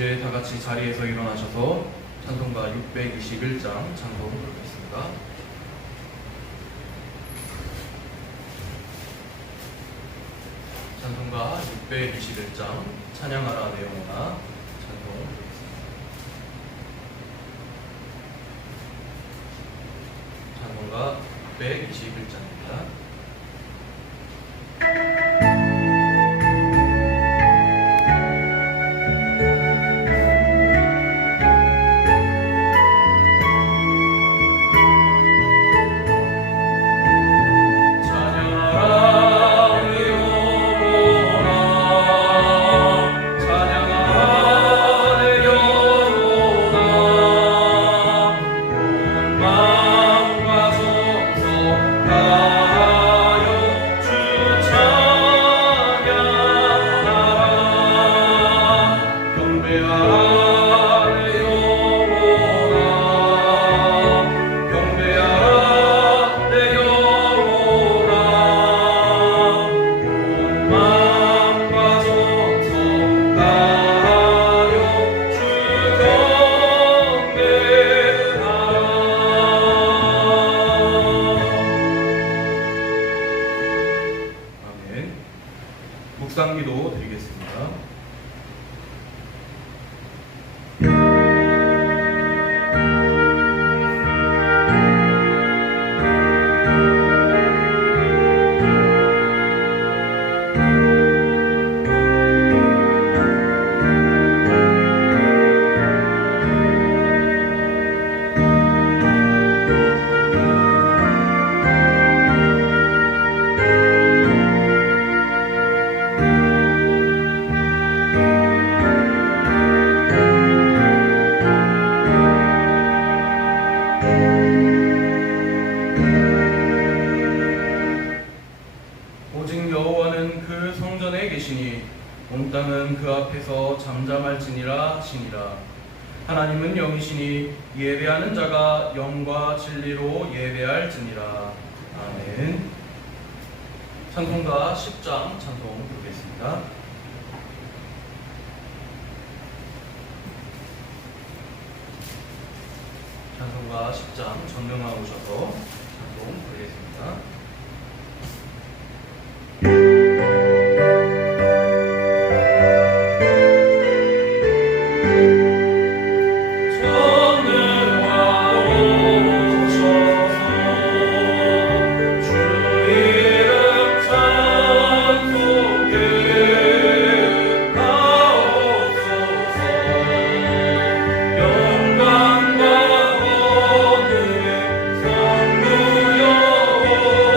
이제 다 같이 자리에서 일어나셔서 찬송가 621장 찬송 부르겠습니다. 찬송가 621장 찬양하라 내 영혼아 찬송 부르겠습니다. 찬송가 621장입니다. 묵상기도 드리겠습니다. 오직 여호와는 그 성전에 계시니 온 땅은 그 앞에서 잠잠할지니라 하시니라. 하나님은 영이시니 예배하는 자가 영과 진리로 예배할지니라. 아멘. 찬송가 10장 찬송 부르겠습니다. 찬송가 10장 전능하고 오셔서 찬송 부르겠습니다. 영광과 오늘의 성부 여호와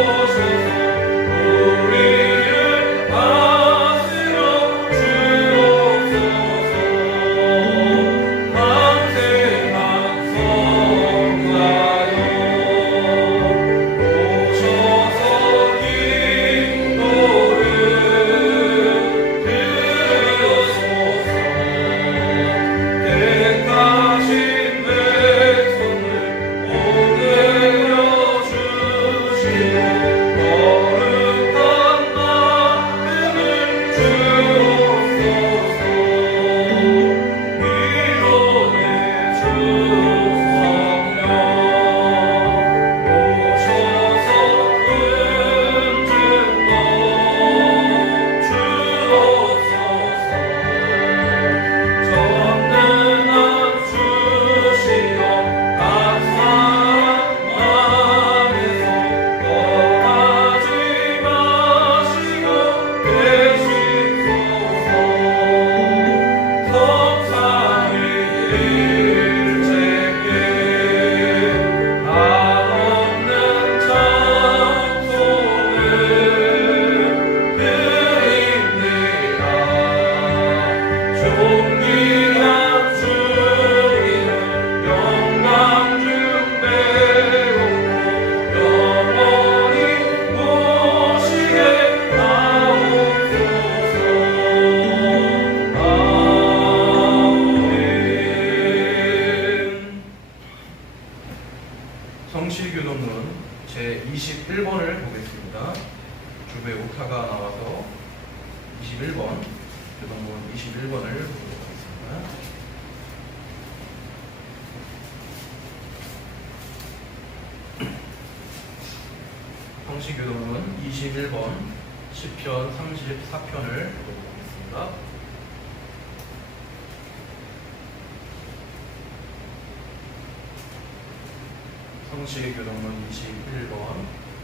성시교독문 21번 시편 34편을 읽어보겠습니다. 성시교독문 21번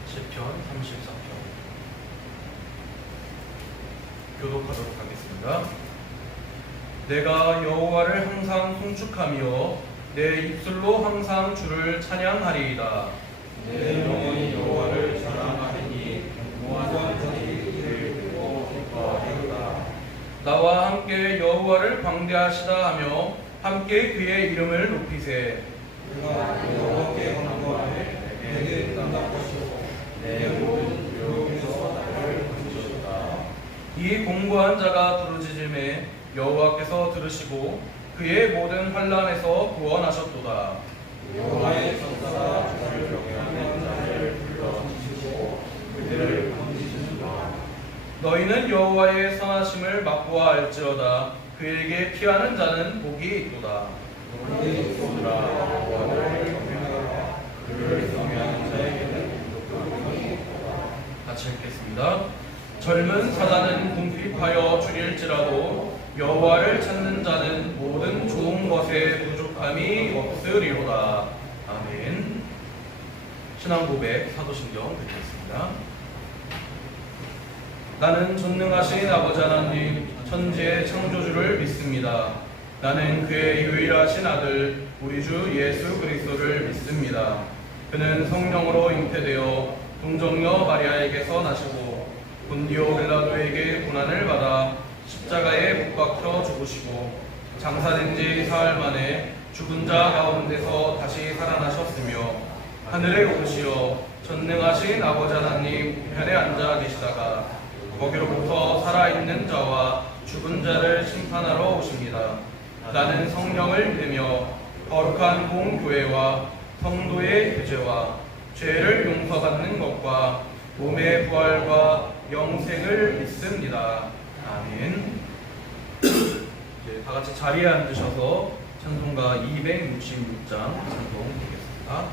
시편 34편 교독하도록 하겠습니다. 내가 여호와를 항상 송축하며 내 입술로 항상 주를 찬양하리이다. 내 영혼이 여호와를 자랑하리니 무한한 자들이 그를 듣고 기뻐하리로다. 나와 함께 여호와를 광대하시다 하며 함께 그의 이름을 높이세. 그가 여호와께 간구하되 내게 응답하시고 내 모든 두려움에서 나를 건지셨다. 이 공고한 자가 부르짖음에 여호와께서 들으시고 그의 모든 환난에서 구원하셨도다. 여호와의 천사가 저를 경외하는 자를 불러주시고 그들을 건지시도다. 너희는 여호와의 선하심을 맛보아 알지어다. 그에게 피하는 자는 복이 있도다. 너희의 손으로 여호와를 경외하라. 그를 경외하는 자에게는 복이 있도다. 같이 읽겠습니다. 젊은 사자는 궁핍하여 줄일지라도 여호와를 찾는 자는 모든 좋은 것에 부족함이 없으리로다. 아멘. 신앙 고백 사도신경 드리겠습니다. 나는 전능하신 아버지 하나님 천지의 창조주를 믿습니다. 나는 그의 유일하신 아들 우리 주 예수 그리스도를 믿습니다. 그는 성령으로 잉태되어 동정녀 마리아에게서 나시고 본디오 빌라도에게 고난을 받아 십자가에 못 박혀 죽으시고 장사된 지 사흘 만에 죽은 자 가운데서 다시 살아나셨으며 하늘에 오르시어 전능하신 아버지 하나님 우편에 앉아 계시다가 거기로부터 살아있는 자와 죽은 자를 심판하러 오십니다. 나는 성령을 믿으며 거룩한 공교회와 성도의 교제와 죄를 용서받는 것과 몸의 부활과 영생을 믿습니다. 아멘. 이제 다 같이 자리에 앉으셔서 찬송가 266장 찬송 드리겠습니다.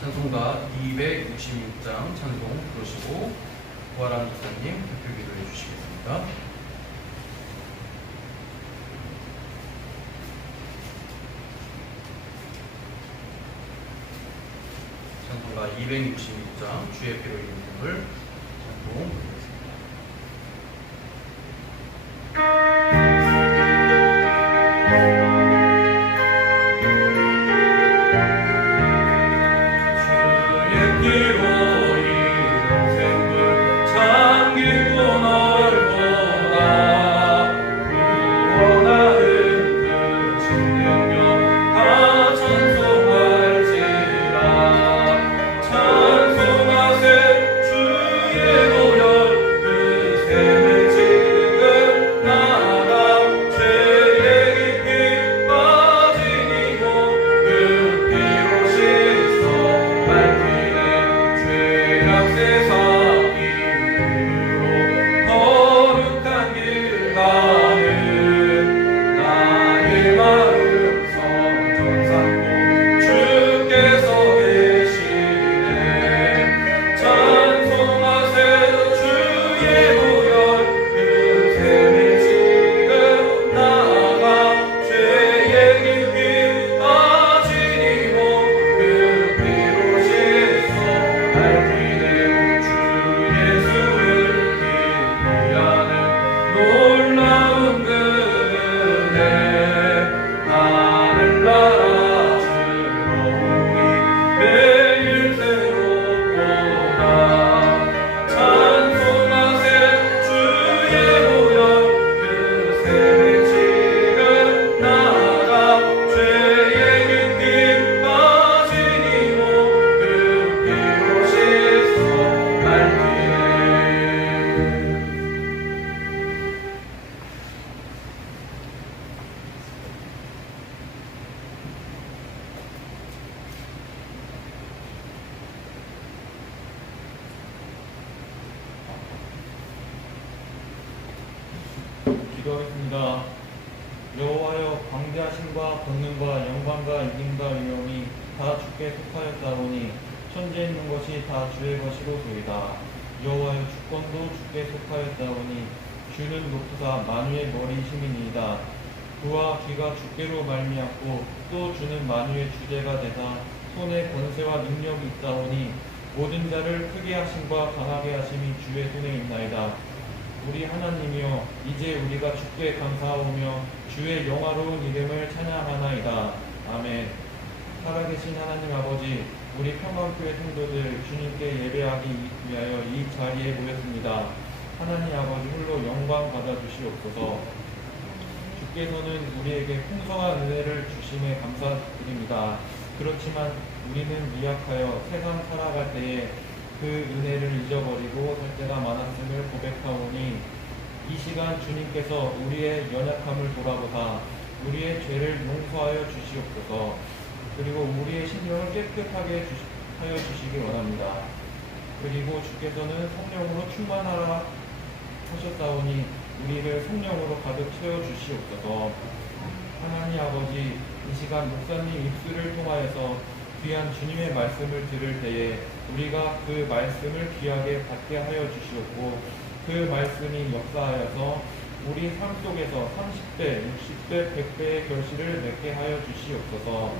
찬송가 266장 찬송 부르시고 부활한 기사님 대표 기도해 주시겠습니다. 찬송가 266장 주의 피로 입은 몸을 찬송 드리겠습니다. 찬송하세 주 말씀과 권능과 영광과 이김과 위엄이 다 주께 속하였사오니 천지에 있는 것이 다 주의 것이로소이다. 여호와의 주권도 주께 속하였사오니 주는 높으사 만유의 머리이심이니이다. 그와 귀가 주께로 말미암고 또 주는 만유의 주제가 되사 손에 권세와 능력이 있사오니 모든 자를 크게 하심과 강하게 하심이 주의 손에 있나이다. 우리 하나님이여 이제 우리가 주께 감사하오며 주의 영화로운 이름을 찬양하나이다. 아멘. 살아계신 하나님 아버지, 우리 평강교회 성도들 주님께 예배하기 위하여 이 자리에 모였습니다. 하나님 아버지 홀로 영광 받아주시옵소서. 주께서는 우리에게 풍성한 은혜를 주심에 감사드립니다. 그렇지만 우리는 미약하여 세상 살아갈 때에 그 은혜를 잊어버리고 살 때가 많았음을 고백하오니 이 시간 주님께서 우리의 연약함을 돌아보사 우리의 죄를 용서하여 주시옵소서. 그리고 우리의 심령을 깨끗하게 하여 주시기 원합니다. 그리고 주께서는 성령으로 충만하라 하셨사오니 우리를 성령으로 가득 채워 주시옵소서. 하나님 아버지, 이 시간 목사님 입술을 통하여서 귀한 주님의 말씀을 들을 때에 우리가 그 말씀을 귀하게 받게 하여 주시옵고 그 말씀이 역사하여서 우리 삶 속에서 30배, 60배, 100배의 결실을 맺게 하여 주시옵소서.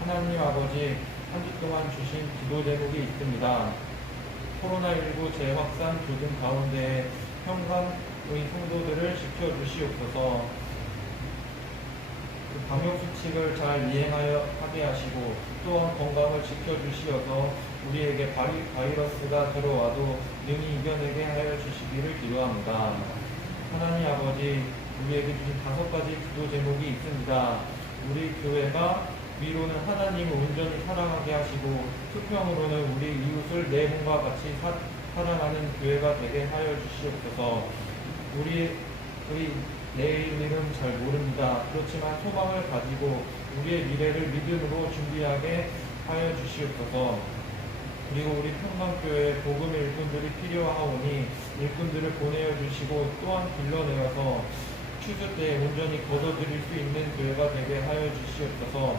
하나님 아버지, 한 주 동안 주신 기도 제목이 있습니다. 코로나19 재확산 조짐 가운데 평강의 성도들을 지켜주시옵소서. 방역수칙을 잘 이행하여 하게 하시고 또한 건강을 지켜주시어서 우리에게 바이러스가 들어와도 능히 이겨내게 하여 주시기를 기도합니다. 하나님 아버지, 우리에게 주신 5가지 기도 제목이 있습니다. 우리 교회가 위로는 하나님을 온전히 사랑하게 하시고 수평으로는 우리 이웃을 내 몸과 같이 사랑하는 교회가 되게 하여 주시옵소서. 우리의 내일은 잘 모릅니다. 그렇지만 소망을 가지고 우리의 미래를 믿음으로 준비하게 하여 주시옵소서. 그리고 우리 평강교회 복음의 일꾼들이 필요하오니 일꾼들을 보내어 주시고 또한 길러내어서 추수 때 온전히 거둬들일 수 있는 교회가 되게 하여 주시옵소서.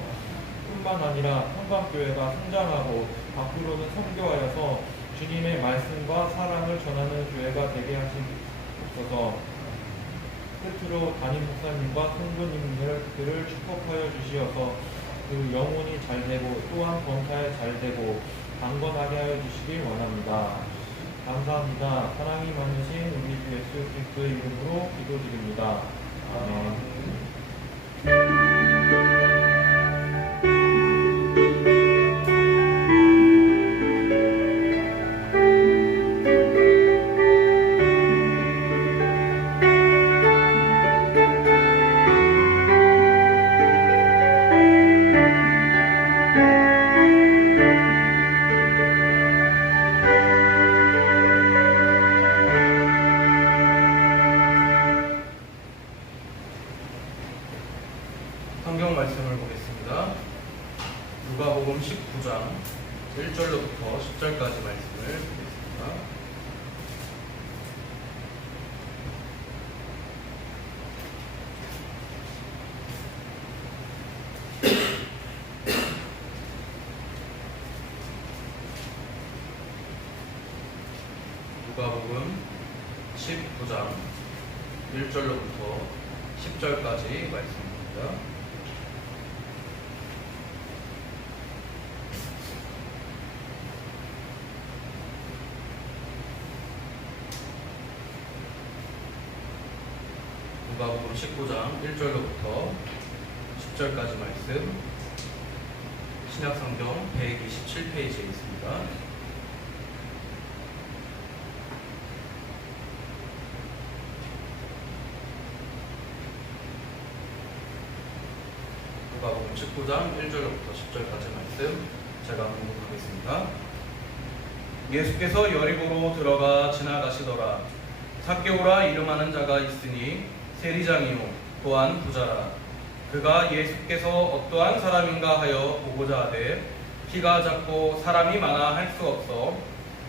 뿐만 아니라 평강교회가 성장하고 밖으로는 선교하여서 주님의 말씀과 사랑을 전하는 교회가 되게 하시옵소서. 끝으로 담임 목사님과 성도님들을 축복하여 주시어서 그 영혼이 잘 되고 또한 범사에 잘 되고 강건하게 하여 주시길 원합니다. 감사합니다. 사랑이 많으신 우리 주 예수 그리스도의 이름으로 기도드립니다. 아멘. 성경 말씀을 보겠습니다. 누가복음 19장 1절로부터 10절까지 말씀을 보겠습니다. 누가복음 19장 1절로부터 10절까지 말씀입니다. 누가복음 19장 1절로부터 10절까지 말씀, 신약성경 127페이지에 있습니다. 누가복음 19장 1절로부터 10절까지 말씀 제가 공독하겠습니다. 예수께서 여리고로 들어가 지나가시더라. 삭개오라 이름하는 자가 있으니 세리장이요 또한 부자라. 그가 예수께서 어떠한 사람인가 하여 보고자 하되 키가 작고 사람이 많아 할 수 없어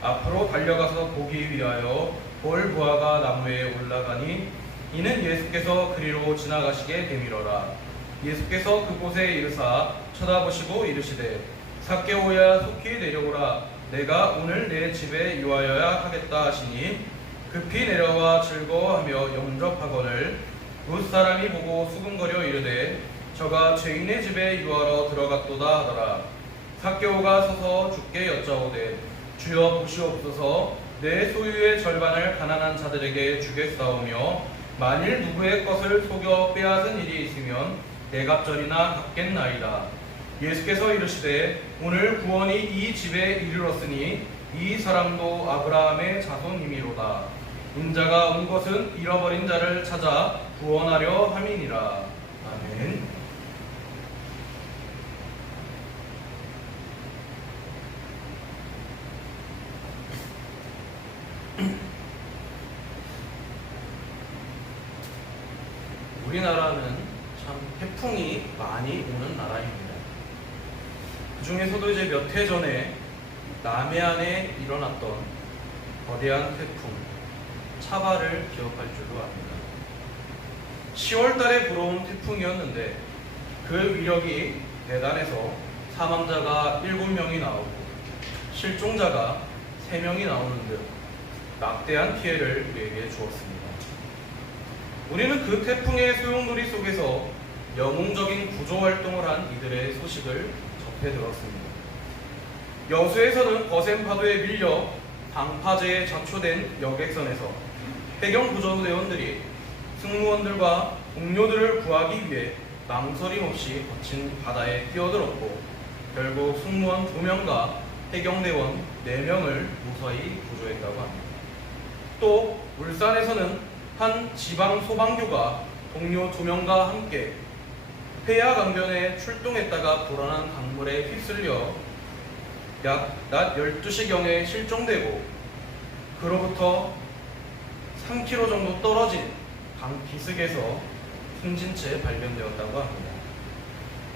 앞으로 달려가서 보기 위하여 볼 부하가 나무에 올라가니 이는 예수께서 그리로 지나가시게 되밀어라. 예수께서 그곳에 이르사 쳐다보시고 이르시되 삭개오야 속히 내려오라 내가 오늘 내 집에 유하여야 하겠다 하시니 급히 내려와 즐거워하며 영접하거늘 뭇 사람이 보고 수군거려 이르되 저가 죄인의 집에 유하러 들어갔도다 하더라. 삭개오가 서서 주께 여짜오되 주여 보시옵소서 내 소유의 절반을 가난한 자들에게 주겠사오며 만일 누구의 것을 속여 빼앗은 일이 있으면 대갑절이나 갚겠나이다. 예수께서 이르시되 오늘 구원이 이 집에 이르렀으니 이 사람도 아브라함의 자손이미로다. 인자가 온 것은 잃어버린 자를 찾아 구원하려 함이니라. 아멘. 우리나라는 참 태풍이 많이 오는 나라입니다. 그 중에서도 이제 몇 해 전에 남해안에 일어났던 거대한 태풍 차바를 기억할 줄도 압니다. 10월 달에 불어온 태풍이었는데 그 위력이 대단해서 사망자가 7명이 나오고 실종자가 3명이 나오는 등 막대한 피해를 우리에게 주었습니다. 우리는 그 태풍의 소용돌이 속에서 영웅적인 구조활동을 한 이들의 소식을 접해 들었습니다. 여수에서는 거센 파도에 밀려 방파제에 자초된 여객선에서 해경구조대원들이 승무원들과 동료들을 구하기 위해 망설임 없이 거친 바다에 뛰어들었고 결국 승무원 2명과 해경대원 4명을 무사히 구조했다고 합니다. 또 울산에서는 한 지방 소방교가 동료 2명과 함께 회야 강변에 출동했다가 불어난 강물에 휩쓸려 약 낮 12시경에 실종되고 그로부터 3km 정도 떨어진 강 비석에서 숨진 채 발견되었다고 합니다.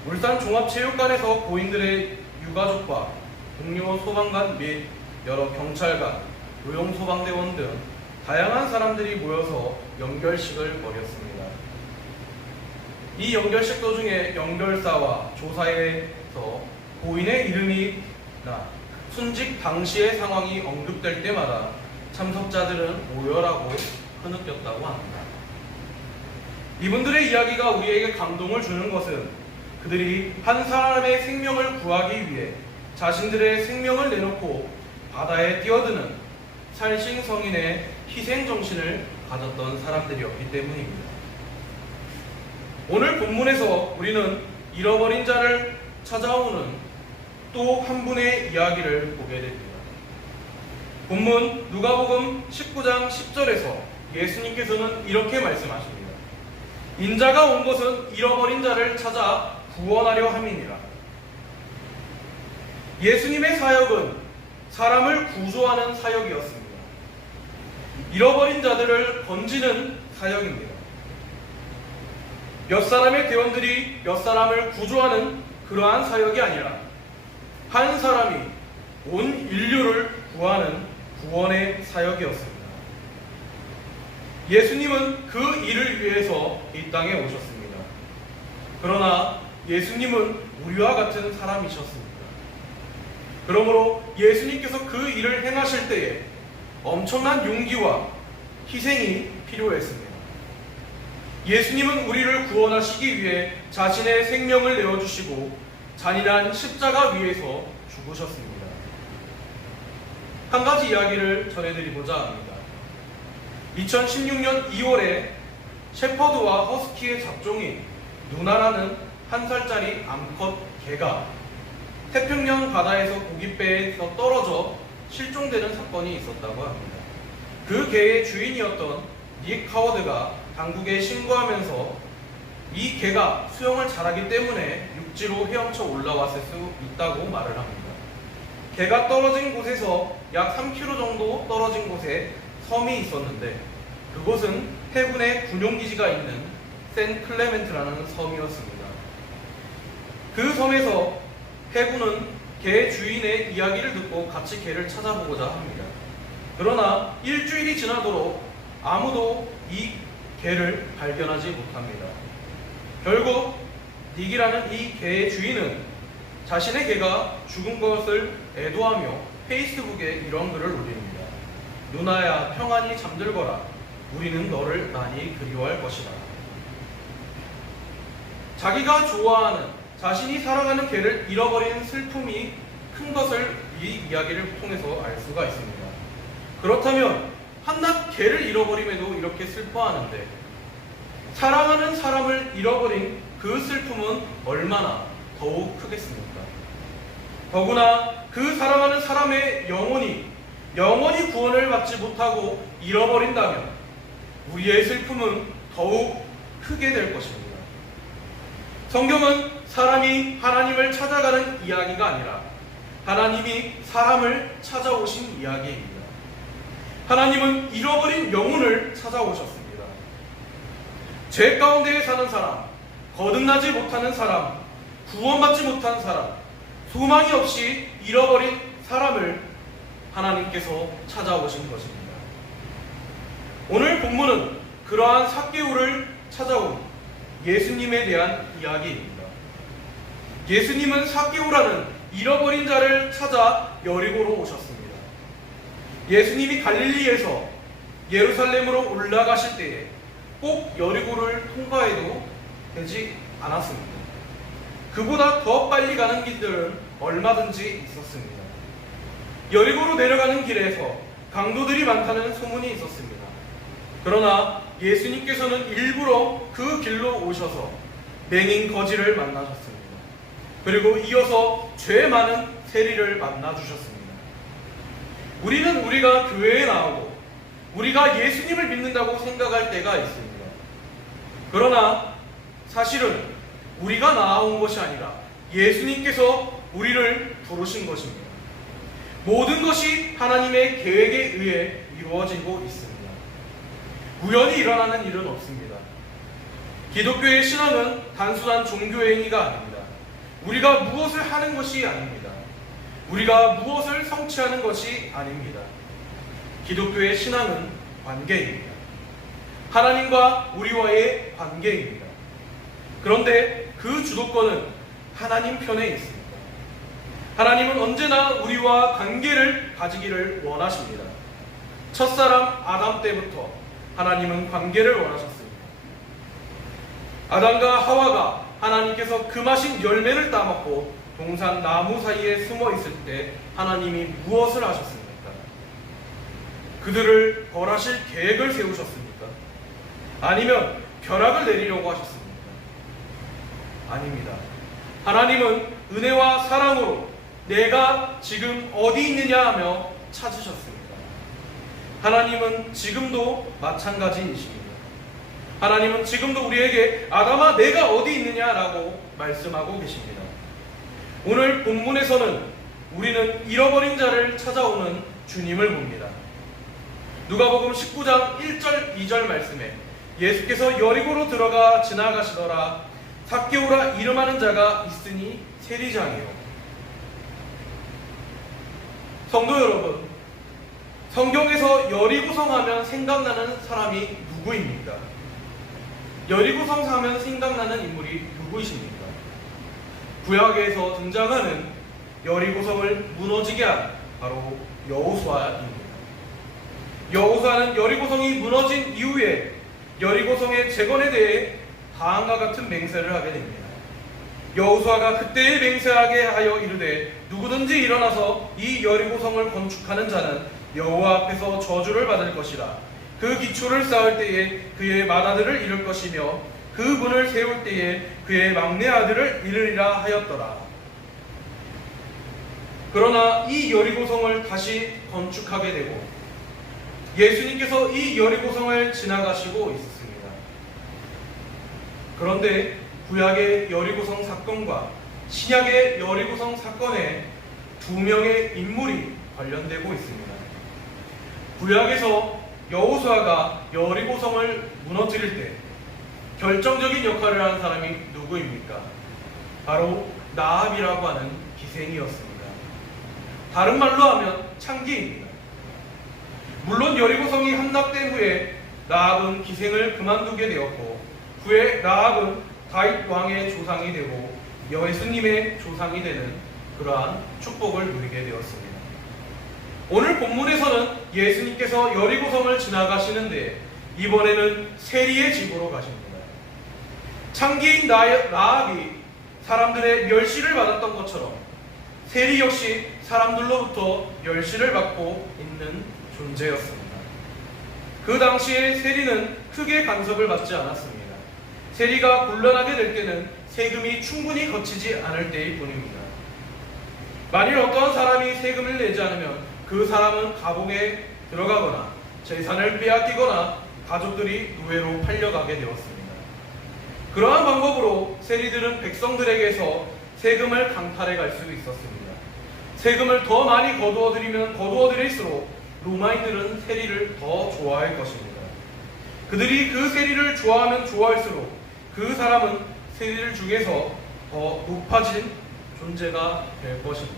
울산 종합체육관에서 고인들의 유가족과 동료 소방관 및 여러 경찰관, 요용소방대원 등 다양한 사람들이 모여서 연결식을 벌였습니다. 이 연결식 도중에 연결사와 조사에서 고인의 이름이나 순직 당시의 상황이 언급될 때마다 참석자들은 오열하고 흐느꼈다고 합니다. 이분들의 이야기가 우리에게 감동을 주는 것은 그들이 한 사람의 생명을 구하기 위해 자신들의 생명을 내놓고 바다에 뛰어드는 살신성인의 희생정신을 가졌던 사람들이었기 때문입니다. 오늘 본문에서 우리는 잃어버린 자를 찾아오는 또 한 분의 이야기를 보게 됩니다. 본문 누가복음 19장 10절에서 예수님께서는 이렇게 말씀하십니다. 인자가 온 것은 잃어버린 자를 찾아 구원하려 함이니라. 예수님의 사역은 사람을 구조하는 사역이었습니다. 잃어버린 자들을 건지는 사역입니다. 몇 사람의 대원들이 몇 사람을 구조하는 그러한 사역이 아니라 한 사람이 온 인류를 구하는 구원의 사역이었습니다. 예수님은 그 일을 위해서 이 땅에 오셨습니다. 그러나 예수님은 우리와 같은 사람이셨습니다. 그러므로 예수님께서 그 일을 행하실 때에 엄청난 용기와 희생이 필요했습니다. 예수님은 우리를 구원하시기 위해 자신의 생명을 내어주시고 잔인한 십자가 위에서 죽으셨습니다. 한 가지 이야기를 전해드리고자 합니다. 2016년 2월에 셰퍼드와 허스키의 잡종인 누나라는 1살짜리 암컷 개가 태평양 바다에서 고깃배에서 떨어져 실종되는 사건이 있었다고 합니다. 그 개의 주인이었던 닉 하워드가 당국에 신고하면서 이 개가 수영을 잘하기 때문에 육지로 헤엄쳐 올라왔을 수 있다고 말을 합니다. 개가 떨어진 곳에서 약 3km 정도 떨어진 곳에 섬이 있었는데 그곳은 해군의 군용기지가 있는 샌 클레멘트라는 섬이었습니다. 그 섬에서 해군은 개 주인의 이야기를 듣고 같이 개를 찾아보고자 합니다. 그러나 일주일이 지나도록 아무도 이 개를 발견하지 못합니다. 결국 딕이라는 이 개의 주인은 자신의 개가 죽은 것을 애도하며 페이스북에 이런 글을 올립니다. 누나야, 평안히 잠들거라. 우리는 너를 많이 그리워할 것이다. 자기가 좋아하는, 자신이 사랑하는 개를 잃어버린 슬픔이 큰 것을 이 이야기를 통해서 알 수가 있습니다. 그렇다면 한낱 개를 잃어버림에도 이렇게 슬퍼하는데 사랑하는 사람을 잃어버린 그 슬픔은 얼마나 더욱 크겠습니까? 더구나 그 사랑하는 사람의 영원히 구원을 받지 못하고 잃어버린다면 우리의 슬픔은 더욱 크게 될 것입니다. 성경은 사람이 하나님을 찾아가는 이야기가 아니라 하나님이 사람을 찾아오신 이야기입니다. 하나님은 잃어버린 영혼을 찾아오셨습니다. 죄 가운데 사는 사람, 거듭나지 못하는 사람, 구원받지 못한 사람, 소망이 없이 잃어버린 사람을 하나님께서 찾아오신 것입니다. 오늘 본문은 그러한 삭개오를 찾아온 예수님에 대한 이야기입니다. 예수님은 삭개오라는 잃어버린 자를 찾아 여리고로 오셨습니다. 예수님이 갈릴리에서 예루살렘으로 올라가실 때에 꼭 여리고를 통과해도 되지 않았습니다. 그보다 더 빨리 가는 길들은 얼마든지 있었습니다. 여리고로 내려가는 길에서 강도들이 많다는 소문이 있었습니다. 그러나 예수님께서는 일부러 그 길로 오셔서 맹인 거지를 만나셨습니다. 그리고 이어서 죄 많은 세리를 만나주셨습니다. 우리는 우리가 교회에 나오고 우리가 예수님을 믿는다고 생각할 때가 있습니다. 그러나 사실은 우리가 나아온 것이 아니라 예수님께서 우리를 부르신 것입니다. 모든 것이 하나님의 계획에 의해 이루어지고 있습니다. 우연히 일어나는 일은 없습니다. 기독교의 신앙은 단순한 종교 행위가 아닙니다. 우리가 무엇을 하는 것이 아닙니다. 우리가 무엇을 성취하는 것이 아닙니다. 기독교의 신앙은 관계입니다. 하나님과 우리와의 관계입니다. 그런데 그 주도권은 하나님 편에 있습니다. 하나님은 언제나 우리와 관계를 가지기를 원하십니다. 첫사람 아담 때부터 하나님은 관계를 원하셨습니다. 아담과 하와가 하나님께서 금하신 열매를 따먹고 동산 나무 사이에 숨어 있을 때 하나님이 무엇을 하셨습니까? 그들을 벌하실 계획을 세우셨습니까? 아니면 벼락을 내리려고 하셨습니까? 아닙니다. 하나님은 은혜와 사랑으로 내가 지금 어디 있느냐 하며 찾으셨습니다. 하나님은 지금도 마찬가지이십니다. 하나님은 지금도 우리에게 아담아 내가 어디 있느냐라고 말씀하고 계십니다. 오늘 본문에서는 우리는 잃어버린 자를 찾아오는 주님을 봅니다. 누가복음 19장 1절 2절 말씀에 예수께서 여리고로 들어가 지나가시더라. 삭개오라 이름하는 자가 있으니 세리장이요. 성도 여러분, 성경에서 여리고성 하면 생각나는 사람이 누구입니까? 여리고성 하면 생각나는 인물이 누구이십니까? 구약에서 등장하는 여리고성을 무너지게 한 바로 여호수아입니다. 여호수아는 여리고성이 무너진 이후에 여리고성의 재건에 대해 다음과 같은 맹세를 하게 됩니다. 여호수아가 그때에 맹세하게 하여 이르되 누구든지 일어나서 이 여리고성을 건축하는 자는 여호와 앞에서 저주를 받을 것이라. 그 기초를 쌓을 때에 그의 맏아들을 잃을 것이며 그 문을 세울 때에 그의 막내 아들을 잃으리라 하였더라. 그러나 이 여리고성을 다시 건축하게 되고 예수님께서 이 여리고성을 지나가시고 있었습니다. 그런데 구약의 여리고성 사건과 신약의 여리고성 사건에 두 명의 인물이 관련되고 있습니다. 구약에서 여호수아가 여리고성을 무너뜨릴 때 결정적인 역할을 한 사람이 누구입니까? 바로 나압이라고 하는 기생이었습니다. 다른 말로 하면 창기입니다. 물론 여리고성이 함락된 후에 나압은 기생을 그만두게 되었고 후에 나압은 다윗 왕의 조상이 되고 예수님의 조상이 되는 그러한 축복을 누리게 되었습니다. 오늘 본문에서는 예수님께서 여리고성을 지나가시는데 이번에는 세리의 집으로 가십니다. 창기인 라합이 사람들의 멸시를 받았던 것처럼 세리 역시 사람들로부터 멸시를 받고 있는 존재였습니다. 그 당시에 세리는 크게 간섭을 받지 않았습니다. 세리가 곤란하게 될 때는 세금이 충분히 거치지 않을 때일 뿐입니다. 만일 어떠한 사람이 세금을 내지 않으면 그 사람은 감옥에 들어가거나 재산을 빼앗기거나 가족들이 노예로 팔려가게 되었습니다. 그러한 방법으로 세리들은 백성들에게서 세금을 강탈해 갈 수 있었습니다. 세금을 더 많이 거두어들일수록 로마인들은 세리를 더 좋아할 것입니다. 그들이 그 세리를 좋아하면 좋아할수록 그 사람은 세리들 중에서 더 높아진 존재가 될 것입니다.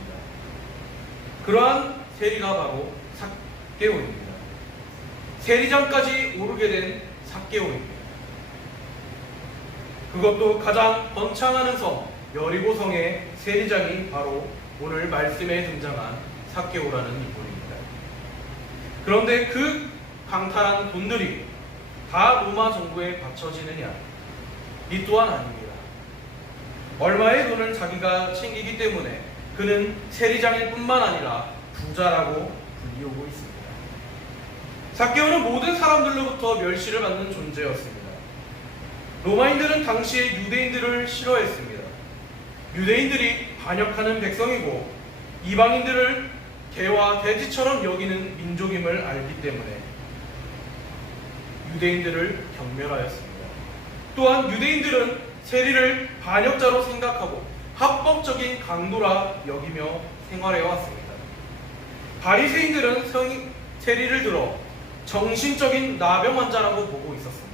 그러한 세리가 바로 삭개오입니다. 세리장까지 오르게 된 삭개오입니다. 그것도 가장 번창하는 성 여리고성의 세리장이 바로 오늘 말씀에 등장한 삭개오라는 인물입니다. 그런데 그 강탈한 돈들이 다 로마 정부에 바쳐지느냐? 이 또한 아닙니다. 얼마의 돈을 자기가 챙기기 때문에 그는 세리장일 뿐만 아니라 부자라고 불리우고 있습니다. 삭개오는 모든 사람들로부터 멸시를 받는 존재였습니다. 로마인들은 당시에 유대인들을 싫어했습니다. 유대인들이 반역하는 백성이고 이방인들을 개와 돼지처럼 여기는 민족임을 알기 때문에 유대인들을 경멸하였습니다. 또한 유대인들은 세리를 반역자로 생각하고 합법적인 강도라 여기며 생활해왔습니다. 바리새인들은 세리를 들어 정신적인 나병 환자라고 보고 있었습니다.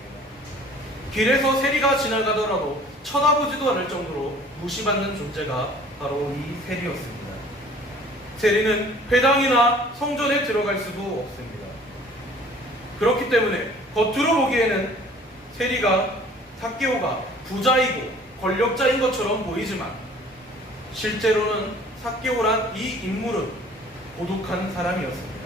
길에서 세리가 지나가더라도 쳐다보지도 않을 정도로 무시받는 존재가 바로 이 세리였습니다. 세리는 회당이나 성전에 들어갈 수도 없습니다. 그렇기 때문에 겉으로 보기에는 삭개오가 부자이고 권력자인 것처럼 보이지만 실제로는 삭개오란 이 인물은 고독한 사람이었습니다.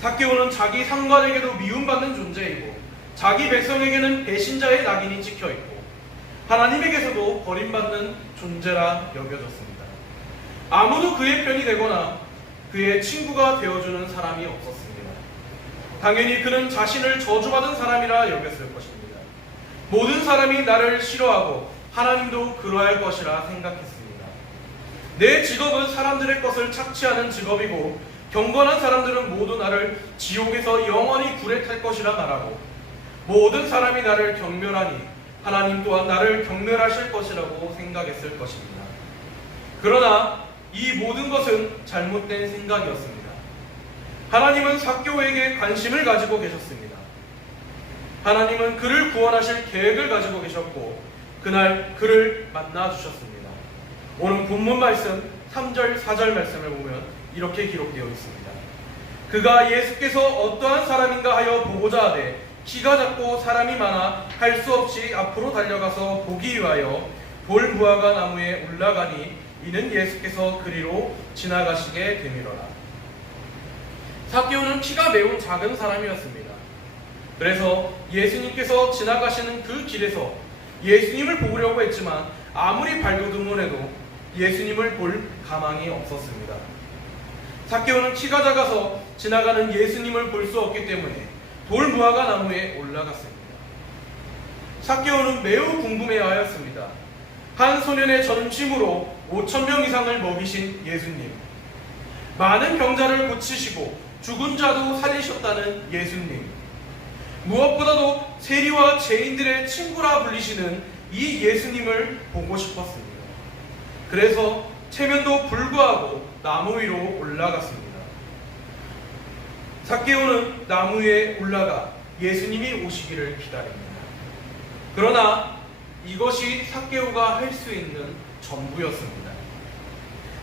삭개오는 자기 상관에게도 미움받는 존재이고 자기 백성에게는 배신자의 낙인이 찍혀있고 하나님에게서도 버림받는 존재라 여겨졌습니다. 아무도 그의 편이 되거나 그의 친구가 되어주는 사람이 없었습니다. 당연히 그는 자신을 저주받은 사람이라 여겼을 것입니다. 모든 사람이 나를 싫어하고 하나님도 그러할 것이라 생각했습니다. 내 직업은 사람들의 것을 착취하는 직업이고 경건한 사람들은 모두 나를 지옥에서 영원히 불에 탈 것이라 말하고 모든 사람이 나를 경멸하니 하나님 또한 나를 경멸하실 것이라고 생각했을 것입니다. 그러나 이 모든 것은 잘못된 생각이었습니다. 하나님은 삭개오에게 관심을 가지고 계셨습니다. 하나님은 그를 구원하실 계획을 가지고 계셨고 그날 그를 만나 주셨습니다. 오늘 본문 말씀 3절 4절 말씀을 보면 이렇게 기록되어 있습니다. 그가 예수께서 어떠한 사람인가 하여 보고자 하되 키가 작고 사람이 많아 할 수 없이 앞으로 달려가서 보기 위하여 돌 무화과 나무에 올라가니 이는 예수께서 그리로 지나가시게 되미러라. 삭개오는 키가 매우 작은 사람이었습니다. 그래서 예수님께서 지나가시는 그 길에서 예수님을 보려고 했지만 아무리 발돋움을 해도 예수님을 볼 가망이 없었습니다. 삭개오는 키가 작아서 지나가는 예수님을 볼 수 없기 때문에 돌 무화과 나무에 올라갔습니다. 삭개오는 매우 궁금해하였습니다. 한 소년의 전심으로 5,000명 이상을 먹이신 예수님, 많은 병자를 고치시고 죽은 자도 살리셨다는 예수님, 무엇보다도 세리와 죄인들의 친구라 불리시는 이 예수님을 보고 싶었습니다. 그래서 체면도 불구하고 나무 위로 올라갔습니다. 삭개오는 나무 위에 올라가 예수님이 오시기를 기다립니다. 그러나 이것이 삭개오가 할 수 있는 전부였습니다.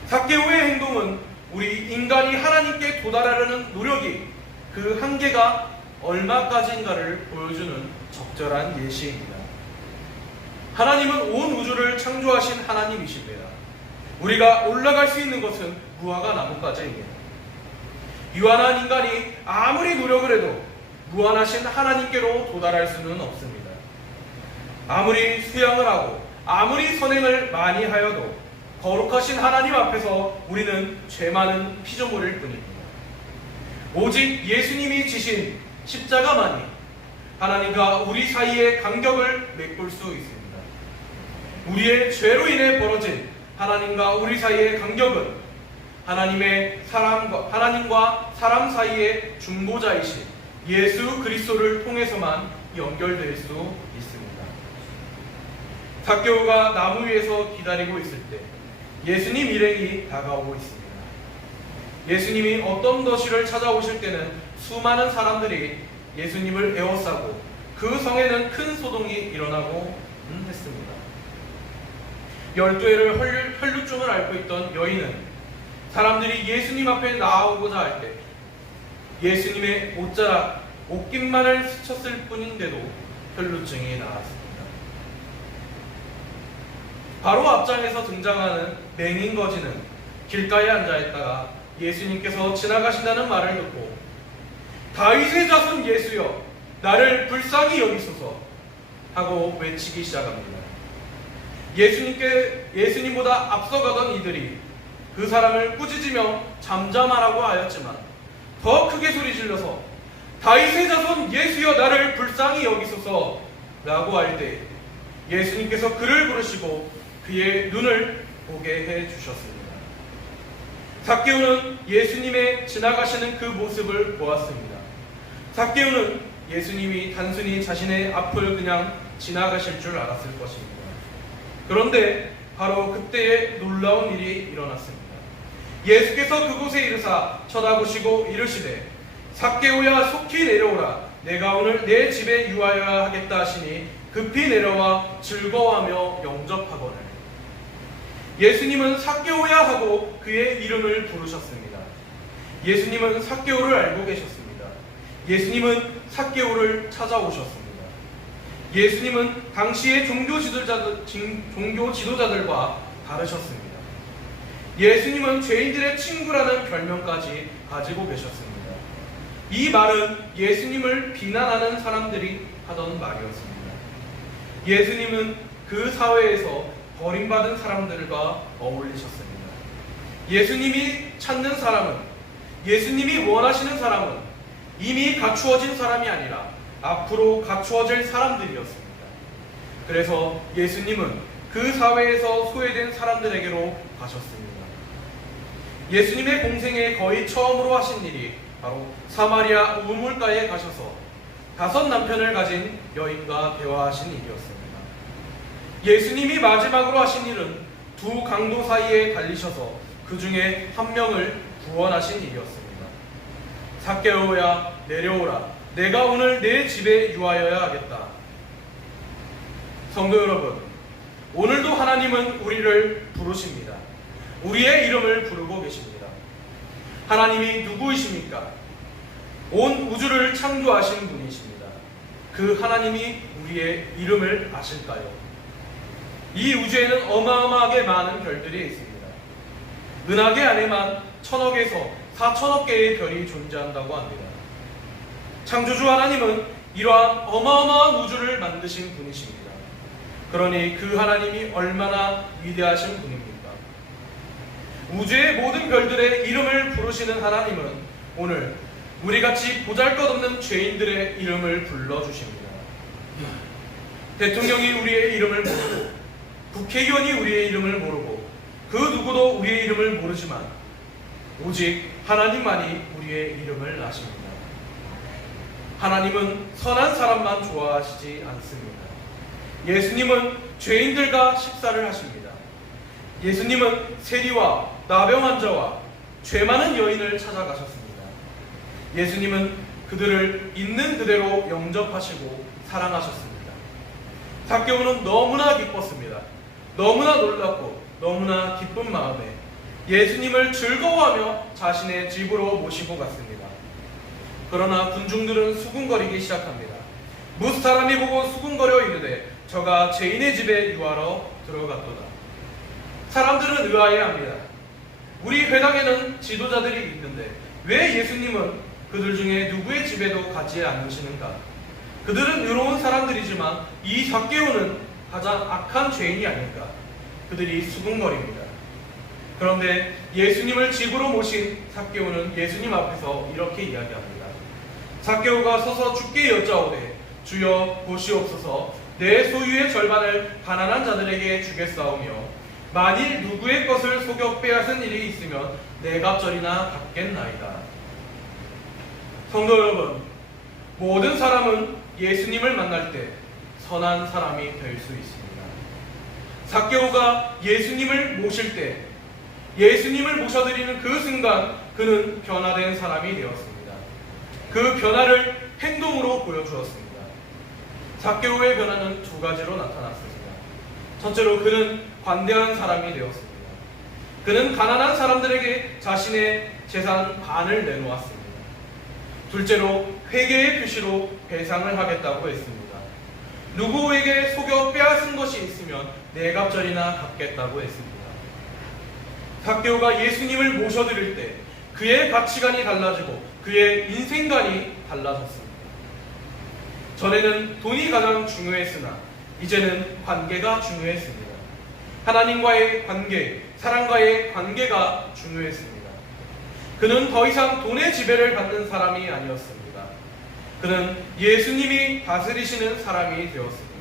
삭개오의 행동은 우리 인간이 하나님께 도달하려는 노력이 그 한계가 얼마까지인가를 보여주는 적절한 예시입니다. 하나님은 온 우주를 창조하신 하나님이십니다. 우리가 올라갈 수 있는 것은 무화과 나무까지입니다. 유한한 인간이 아무리 노력을 해도 무한하신 하나님께로 도달할 수는 없습니다. 아무리 수양을 하고 아무리 선행을 많이 하여도 거룩하신 하나님 앞에서 우리는 죄 많은 피조물일 뿐입니다. 오직 예수님이 지신 십자가만이 하나님과 우리 사이의 간격을 메꿀 수 있습니다. 우리의 죄로 인해 벌어진 하나님과 우리 사이의 간격은 하나님과 사람 사이의 중보자이신 예수 그리스도를 통해서만 연결될 수 있습니다. 삭개오가 나무 위에서 기다리고 있을 때 예수님 일행이 다가오고 있습니다. 예수님이 어떤 도시를 찾아오실 때는 수많은 사람들이 예수님을 에워싸고 그 성에는 큰 소동이 일어나고 했습니다. 12해를 혈루증을 앓고 있던 여인은 사람들이 예수님 앞에 나오고자 할 때 예수님의 옷자락, 옷깃만을 스쳤을 뿐인데도 혈루증이 나았습니다. 바로 앞장에서 등장하는 맹인 거지는 길가에 앉아있다가 예수님께서 지나가신다는 말을 듣고 다윗의 자손 예수여 나를 불쌍히 여기소서 하고 외치기 시작합니다. 예수님보다 앞서가던 이들이 그 사람을 꾸짖으며 잠잠하라고 하였지만 더 크게 소리 질러서 다윗의 자손 예수여 나를 불쌍히 여기소서 라고 할 때 예수님께서 그를 부르시고 그의 눈을 보게 해 주셨습니다. 삭개오는 예수님의 지나가시는 그 모습을 보았습니다. 삭개오는 예수님이 단순히 자신의 앞을 그냥 지나가실 줄 알았을 것입니다. 그런데 바로 그때에 놀라운 일이 일어났습니다. 예수께서 그곳에 이르사 쳐다보시고 이르시되 삭개오야 속히 내려오라 내가 오늘 내 집에 유하여야 하겠다 하시니 급히 내려와 즐거워하며 영접하거늘. 예수님은 삭개오야 하고 그의 이름을 부르셨습니다. 예수님은 삭개오를 알고 계셨습니다. 예수님은 삭개오를 찾아오셨습니다. 예수님은 당시의 종교 지도자들과 다르셨습니다. 예수님은 죄인들의 친구라는 별명까지 가지고 계셨습니다. 이 말은 예수님을 비난하는 사람들이 하던 말이었습니다. 예수님은 그 사회에서 버림받은 사람들과 어울리셨습니다. 예수님이 찾는 사람은, 예수님이 원하시는 사람은 이미 갖추어진 사람이 아니라 앞으로 갖추어질 사람들이었습니다. 그래서 예수님은 그 사회에서 소외된 사람들에게로 가셨습니다. 예수님의 공생에 거의 처음으로 하신 일이 바로 사마리아 우물가에 가셔서 5 남편을 가진 여인과 대화하신 일이었습니다. 예수님이 마지막으로 하신 일은 2 강도 사이에 달리셔서 그 중에 1명을 구원하신 일이었습니다. 삭개오야 내려오라 내가 오늘 내 집에 유하여야 하겠다. 성도 여러분, 오늘도 하나님은 우리를 부르십니다. 우리의 이름을 부르고 계십니다. 하나님이 누구이십니까? 온 우주를 창조하신 분이십니다. 그 하나님이 우리의 이름을 아실까요? 이 우주에는 어마어마하게 많은 별들이 있습니다. 은하계 안에만 1000억에서 4000억 개의 별이 존재한다고 합니다. 창조주 하나님은 이러한 어마어마한 우주를 만드신 분이십니다. 그러니 그 하나님이 얼마나 위대하신 분입니까? 우주의 모든 별들의 이름을 부르시는 하나님은 오늘 우리같이 보잘것없는 죄인들의 이름을 불러주십니다. 대통령이 우리의 이름을 모르고 국회의원이 우리의 이름을 모르고 그 누구도 우리의 이름을 모르지만 오직 하나님만이 우리의 이름을 아십니다. 하나님은 선한 사람만 좋아하시지 않습니다. 예수님은 죄인들과 식사를 하십니다. 예수님은 세리와 나병 환자와 죄 많은 여인을 찾아가셨습니다. 예수님은 그들을 있는 그대로 영접하시고 사랑하셨습니다. 삭개오는 너무나 기뻤습니다. 너무나 놀랍고 너무나 기쁜 마음에 예수님을 즐거워하며 자신의 집으로 모시고 갔습니다. 그러나 군중들은 수군거리기 시작합니다. 무사람이 보고 수군거려 이르되 저가 죄인의 집에 유하러 들어갔도다. 사람들은 의아해합니다. 우리 회당에는 지도자들이 있는데 왜 예수님은 그들 중에 누구의 집에도 가지 않으시는가? 그들은 의로운 사람들이지만 이 삭개오는 가장 악한 죄인이 아닐까? 그들이 수군거립니다. 그런데 예수님을 집으로 모신 삭개오는 예수님 앞에서 이렇게 이야기합니다. 삭개오가 서서 주께 여짜오되 주여 보시옵소서, 내 소유의 절반을 가난한 자들에게 주겠사오며 만일 누구의 것을 속여 빼앗은 일이 있으면 네 갑절이나 갚겠나이다. 성도 여러분, 모든 사람은 예수님을 만날 때 선한 사람이 될 수 있습니다. 삭개오가 예수님을 모실 때, 예수님을 모셔드리는 그 순간 그는 변화된 사람이 되었습니다. 그 변화를 행동으로 보여주었습니다. 삭개오의 변화는 두 가지로 나타났습니다. 첫째로 그는 관대한 사람이 되었습니다. 그는 가난한 사람들에게 자신의 재산 반을 내놓았습니다. 둘째로 회개의 표시로 배상을 하겠다고 했습니다. 누구에게 속여 빼앗은 것이 있으면 네 갑절이나 갚겠다고 했습니다. 삭개오가 예수님을 모셔드릴 때 그의 가치관이 달라지고 그의 인생관이 달라졌습니다. 전에는 돈이 가장 중요했으나 이제는 관계가 중요했습니다. 하나님과의 관계, 사랑과의 관계가 중요했습니다. 그는 더 이상 돈의 지배를 받는 사람이 아니었습니다. 그는 예수님이 다스리시는 사람이 되었습니다.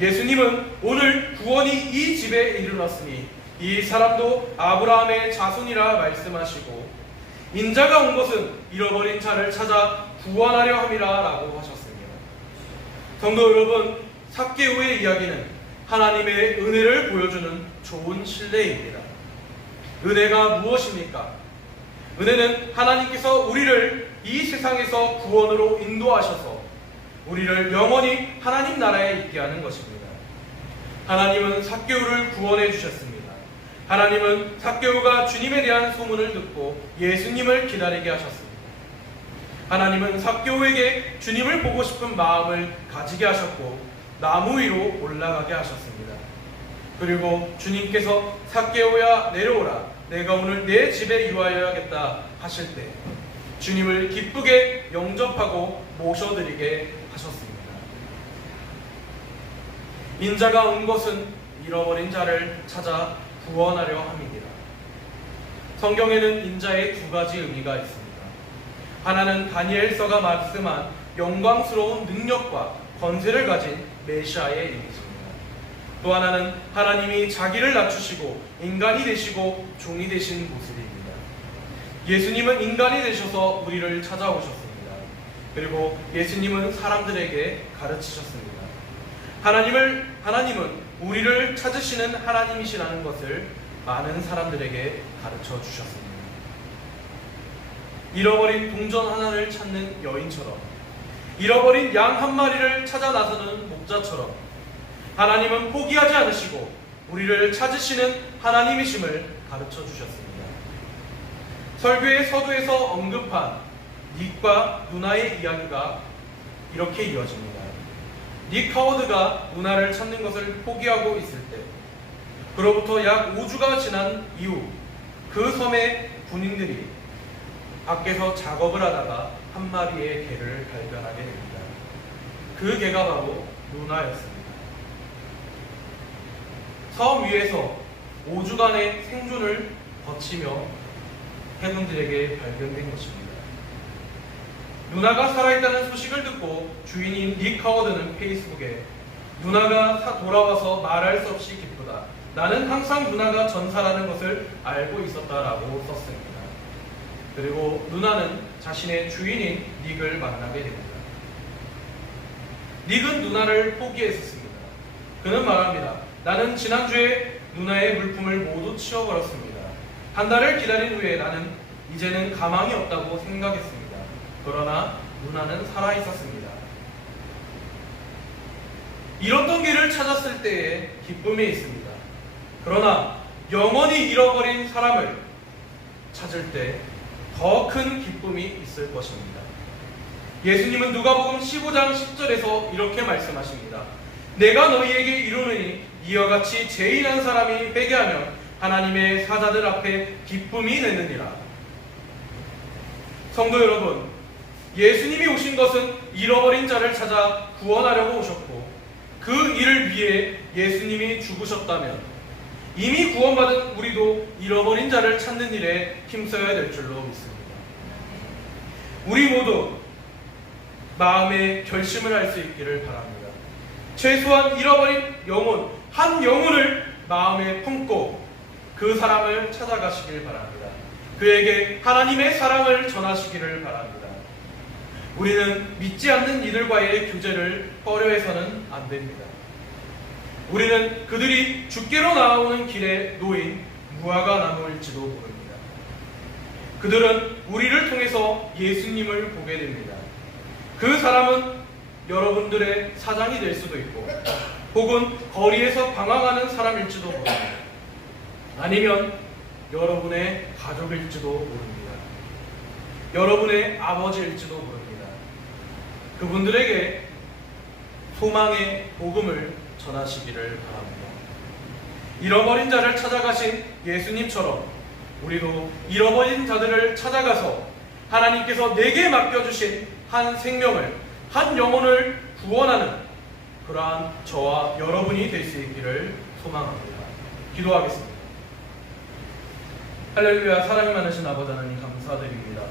예수님은 오늘 구원이 이 집에 이르렀으니 이 사람도 아브라함의 자손이라 말씀하시고 인자가 온 것은 잃어버린 자를 찾아 구원하려 함이라 라고 하셨습니다. 성도 여러분, 삭개오의 이야기는 하나님의 은혜를 보여주는 좋은 신뢰입니다. 은혜가 무엇입니까? 은혜는 하나님께서 우리를 이 세상에서 구원으로 인도하셔서 우리를 영원히 하나님 나라에 있게 하는 것입니다. 하나님은 삭개오를 구원해 주셨습니다. 하나님은 삭개오가 주님에 대한 소문을 듣고 예수님을 기다리게 하셨습니다. 하나님은 삭개오에게 주님을 보고 싶은 마음을 가지게 하셨고 나무 위로 올라가게 하셨습니다. 그리고 주님께서 삭개오야 내려오라, 내가 오늘 내 집에 유하여야겠다 하실 때 주님을 기쁘게 영접하고 모셔드리게 하셨습니다. 인자가 온 것은 잃어버린 자를 찾아 구원하려 함이니라. 성경에는 인자의 두 가지 의미가 있습니다. 하나는 다니엘서가 말씀한 영광스러운 능력과 권세를 가진 메시아의 이미지입니다. 또 하나는 하나님이 자기를 낮추시고 인간이 되시고 종이 되신 모습입니다. 예수님은 인간이 되셔서 우리를 찾아오셨습니다. 그리고 예수님은 사람들에게 가르치셨습니다. 하나님은 우리를 찾으시는 하나님이시라는 것을 많은 사람들에게 가르쳐 주셨습니다. 잃어버린 동전 하나를 찾는 여인처럼, 잃어버린 양 한 마리를 찾아 나서는 목자처럼 하나님은 포기하지 않으시고 우리를 찾으시는 하나님이심을 가르쳐 주셨습니다. 설교의 서두에서 언급한 닉과 누나의 이야기가 이렇게 이어집니다. 닉 하워드가 누나를 찾는 것을 포기하고 있을 때, 그로부터 약 5주가 지난 이후 그 섬의 군인들이 밖에서 작업을 하다가 한 마리의 개를 발견하게 됩니다. 그 개가 바로 누나였습니다. 섬 위에서 5주간의 생존을 거치며 해군들에게 발견된 것입니다. 누나가 살아있다는 소식을 듣고 주인인 닉 하워드는 페이스북에 누나가 돌아와서 말할 수 없이 기쁘다. 나는 항상 누나가 전사라는 것을 알고 있었다라고 썼습니다. 그리고 누나는 자신의 주인인 닉을 만나게 됩니다. 닉은 누나를 포기했습니다. 그는 말합니다. 나는 지난주에 누나의 물품을 모두 치워버렸습니다. 한 달을 기다린 후에 나는 이제는 가망이 없다고 생각했습니다. 그러나 누나는 살아있었습니다. 잃었던 길을 찾았을 때의 기쁨이 있습니다. 그러나 영원히 잃어버린 사람을 찾을 때 더 큰 기쁨이 있을 것입니다. 예수님은 누가복음 15장 10절에서 이렇게 말씀하십니다. 내가 너희에게 이르노니 이와 같이 죄인한 사람이 회개하면 하나님의 사자들 앞에 기쁨이 되느니라. 성도 여러분, 예수님이 오신 것은 잃어버린 자를 찾아 구원하려고 오셨고 그 일을 위해 예수님이 죽으셨다면 이미 구원받은 우리도 잃어버린 자를 찾는 일에 힘써야 될 줄로 믿습니다. 우리 모두 마음의 결심을 할 수 있기를 바랍니다. 최소한 잃어버린 영혼, 한 영혼을 마음에 품고 그 사람을 찾아가시길 바랍니다. 그에게 하나님의 사랑을 전하시기를 바랍니다. 우리는 믿지 않는 이들과의 교제를 꺼려해서는 안 됩니다. 우리는 그들이 주께로 나아오는 길에 놓인 무화과 나무일지도 모릅니다. 그들은 우리를 통해서 예수님을 보게 됩니다. 그 사람은 여러분들의 사장이 될 수도 있고 혹은 거리에서 방황하는 사람일지도 모릅니다. 아니면 여러분의 가족일지도 모릅니다. 여러분의 아버지일지도 모릅니다. 그분들에게 소망의 복음을 전하시기를 바랍니다. 잃어버린 자를 찾아가신 예수님처럼 우리도 잃어버린 자들을 찾아가서 하나님께서 내게 맡겨주신 한 생명을, 한 영혼을 구원하는 그러한 저와 여러분이 될 수 있기를 소망합니다. 기도하겠습니다. 할렐루야. 사랑이 많으신 아버지 하나님 감사드립니다.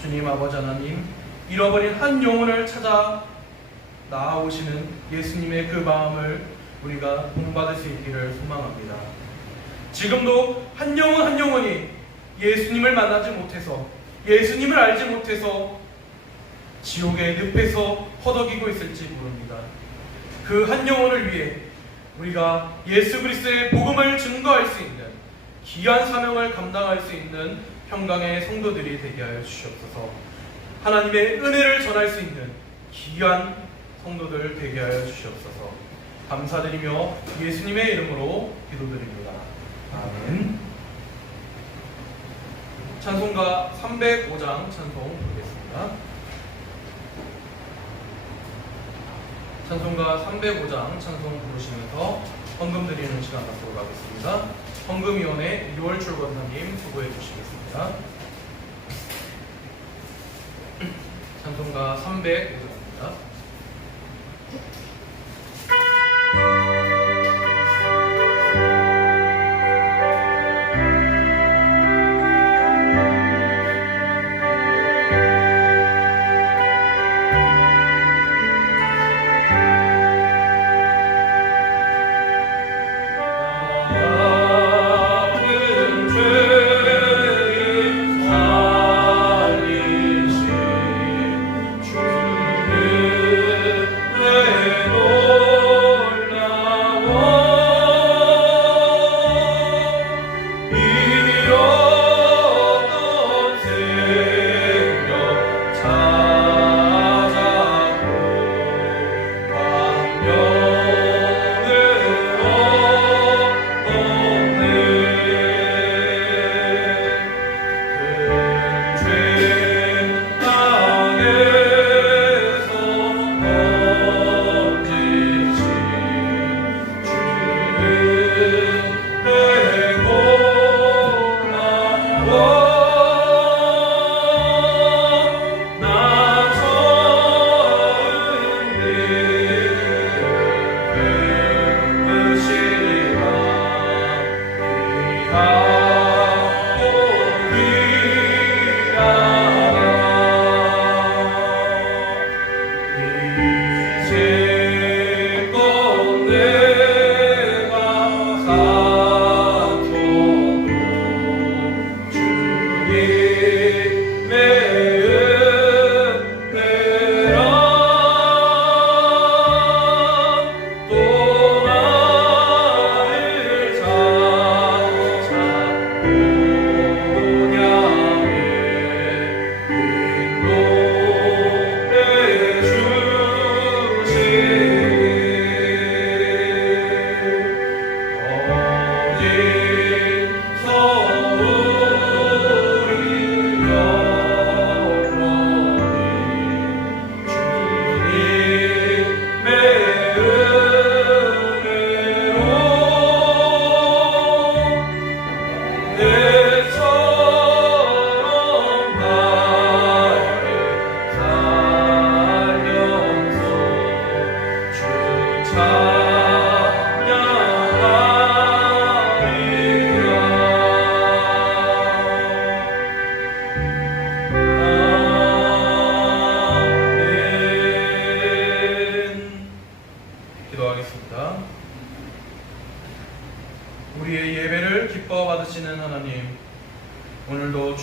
주님 아버지 하나님, 잃어버린 한 영혼을 찾아 나아오시는 예수님의 그 마음을 우리가 본받을 수 있기를 소망합니다. 지금도 한 영혼 한 영혼이 예수님을 만나지 못해서, 예수님을 알지 못해서 지옥의 늪에서 허덕이고 있을지 모릅니다. 그 한 영혼을 위해 우리가 예수 그리스도의 복음을 증거할 수 있는 귀한 사명을 감당할 수 있는 평강의 성도들이 되게 하여 주시옵소서. 하나님의 은혜를 전할 수 있는 귀한 성도들 되게 하여 주시옵소서. 감사드리며 예수님의 이름으로 기도드립니다. 아멘. 찬송가 305장 찬송 부르겠습니다. 찬송가 305장 찬송 부르시면서 헌금 드리는 시간 갖도록 하겠습니다. 헌금위원회 2월 출권사님 수고해 주시겠습니다. 찬송가 305장입니다. 주는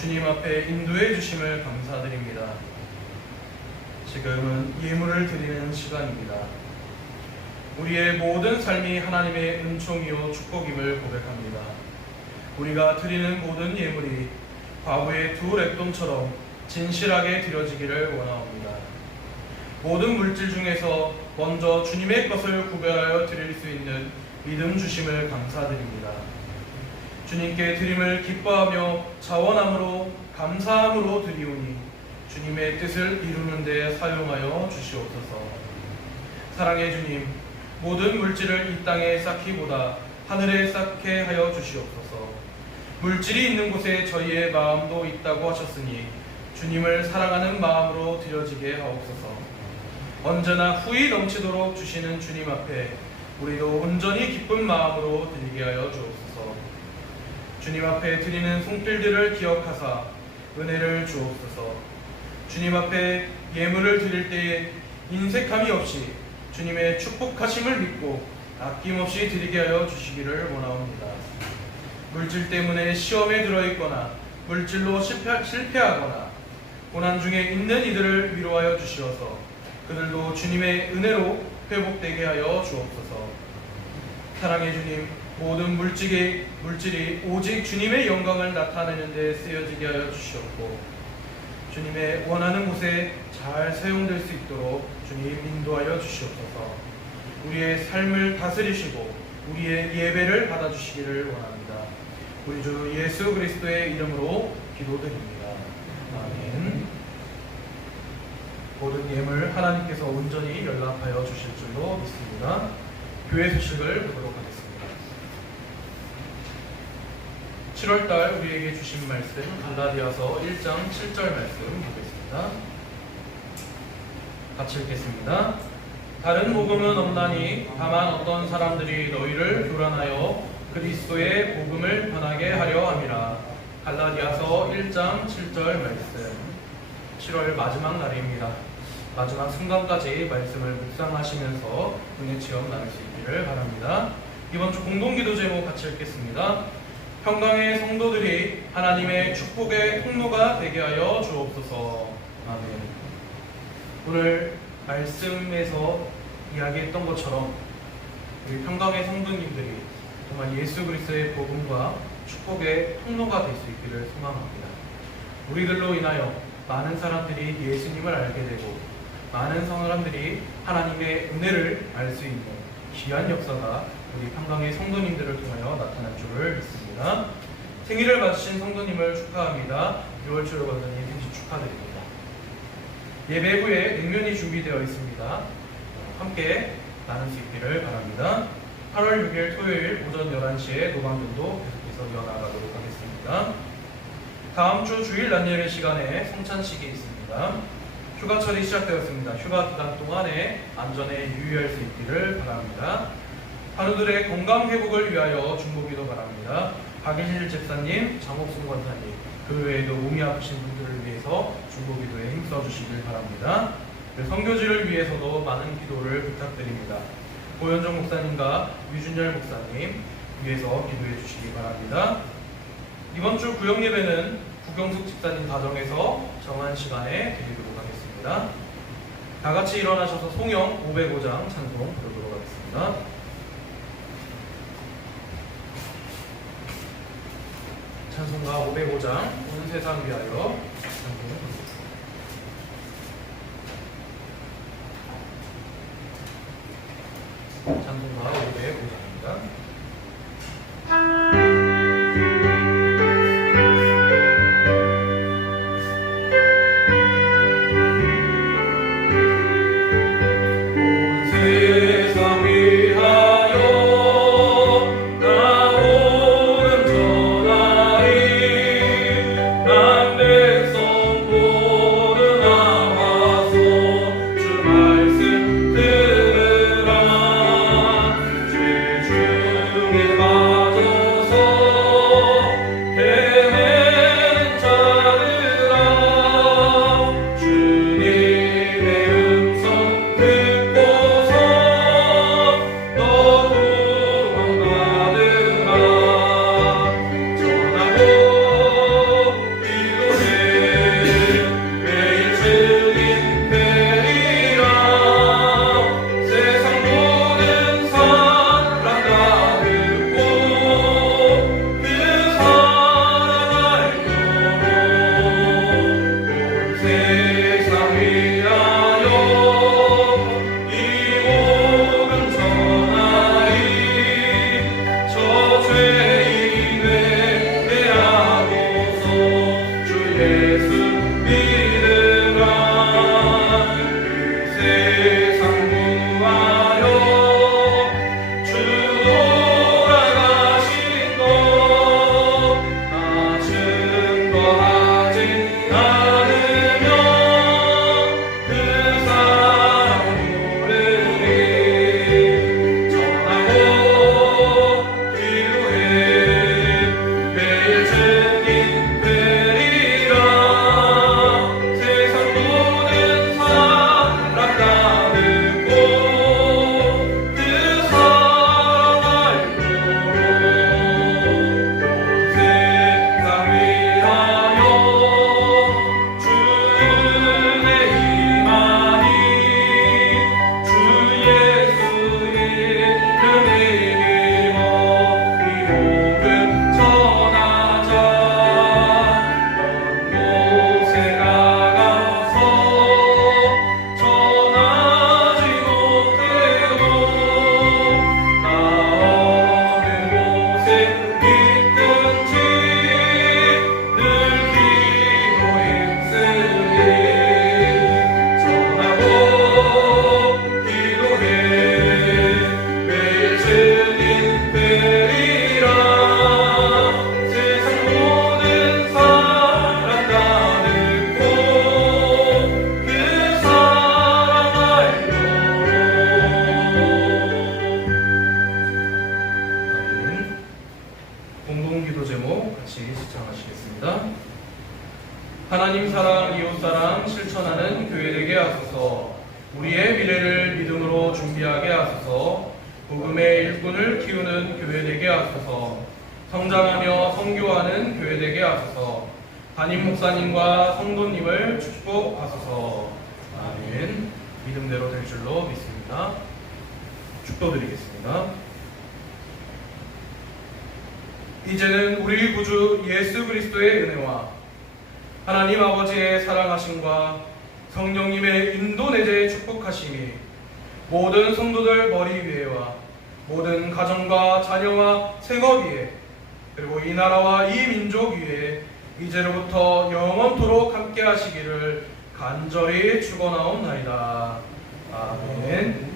주님 앞에 인도해 주심을 감사드립니다. 지금은 예물을 드리는 시간입니다. 우리의 모든 삶이 하나님의 은총이요 축복임을 고백합니다. 우리가 드리는 모든 예물이 과부의 두 랩돈처럼 진실하게 드려지기를 원하옵니다. 모든 물질 중에서 먼저 주님의 것을 구별하여 드릴 수 있는 믿음 주심을 감사드립니다. 주님께 드림을 기뻐하며 자원함으로 감사함으로 드리오니 주님의 뜻을 이루는 데 사용하여 주시옵소서. 사랑의 주님, 모든 물질을 이 땅에 쌓기보다 하늘에 쌓게 하여 주시옵소서. 물질이 있는 곳에 저희의 마음도 있다고 하셨으니 주님을 사랑하는 마음으로 드려지게 하옵소서. 언제나 후히 넘치도록 주시는 주님 앞에 우리도 온전히 기쁜 마음으로 드리게 하여 주옵소서. 주님 앞에 드리는 손길들을 기억하사 은혜를 주옵소서. 주님 앞에 예물을 드릴 때에 인색함이 없이 주님의 축복하심을 믿고 아낌없이 드리게 하여 주시기를 원하옵니다. 물질 때문에 시험에 들어있거나 물질로 실패하거나 고난 중에 있는 이들을 위로하여 주시어서 그들도 주님의 은혜로 회복되게 하여 주옵소서. 사랑의 주님, 모든 물질이 오직 주님의 영광을 나타내는 데 쓰여지게 하여 주시옵고 주님의 원하는 곳에 잘 사용될 수 있도록 주님 인도하여 주시옵소서. 우리의 삶을 다스리시고 우리의 예배를 받아주시기를 원합니다. 우리 주 예수 그리스도의 이름으로 기도드립니다. 아멘. 모든 예물 하나님께서 온전히 연락하여 주실 줄로 믿습니다. 교회 소식을 보도록 하겠습니다. 7월달 우리에게 주신 말씀 갈라디아서 1장 7절 말씀 보겠습니다. 같이 읽겠습니다. 다른 복음은 없나니 다만 어떤 사람들이 너희를 교란하여 그리스도의 복음을 변하게 하려 함이라. 갈라디아서 1장 7절 말씀. 7월 마지막 날입니다. 마지막 순간까지 말씀을 묵상하시면서 은혜 체험 나눌 수 있기를 바랍니다. 이번 주 공동기도 제목 같이 읽겠습니다. 평강의 성도들이 하나님의 축복의 통로가 되게 하여 주옵소서. 아멘. 오늘 말씀에서 이야기했던 것처럼 우리 평강의 성도님들이 정말 예수 그리스도의 복음과 축복의 통로가 될 수 있기를 소망합니다. 우리들로 인하여 많은 사람들이 예수님을 알게 되고 많은 사람들이 하나님의 은혜를 알 수 있는 귀한 역사가 우리 평강의 성도님들을 통하여 나타날 줄을 믿습니다. 생일을 맞으신 성도님을 축하합니다. 6월 초를 거두니 생신 축하드립니다. 예배 후에 냉면이 준비되어 있습니다. 함께 나눌 수 있기를 바랍니다. 8월 6일 토요일 오전 11시에 노방전도 계속해서 이어나가도록 하겠습니다. 다음 주 주일 낮예배 시간에 성찬식이 있습니다. 휴가철이 시작되었습니다. 휴가 기간 동안에 안전에 유의할 수 있기를 바랍니다. 환우들의 건강 회복을 위하여 중보기도 바랍니다. 박일실 집사님, 장옥순 권사님, 그 외에도 몸이 아프신 분들을 위해서 중보기도에 힘써 주시길 바랍니다. 선교지를 위해서도 많은 기도를 부탁드립니다. 고현정 목사님과 유준열 목사님 위해서 기도해 주시기 바랍니다. 이번 주 구역 예배는 구경숙 집사님 가정에서 정한 시간에 드리도록 하겠습니다. 다 같이 일어나셔서 송영 505장 찬송 부르도록 하겠습니다. 찬송가 505장 온 세상 위하여 찬송 부르겠습니다. 찬송가 505장입니다. 주 우리의 미래를 믿음으로 준비하게 하소서. 복음의 일꾼을 키우는 교회 되게 하소서. 성장하며 선교하는 교회 되게 하소서. 담임 목사님과 성도님을 축복하소서. 아멘. 믿음대로 될 줄로 믿습니다. 축도드리겠습니다. 이제는 우리 구주 예수 그리스도의 은혜와 하나님 아버지의 사랑하심과 성령님의 인도 내재의 축복하심이 모든 성도들 머리 위에와 모든 가정과 자녀와 생업 위에 그리고 이 나라와 이 민족 위에 이제로부터 영원토록 함께 하시기를 간절히 축원하옵나이다. 아멘.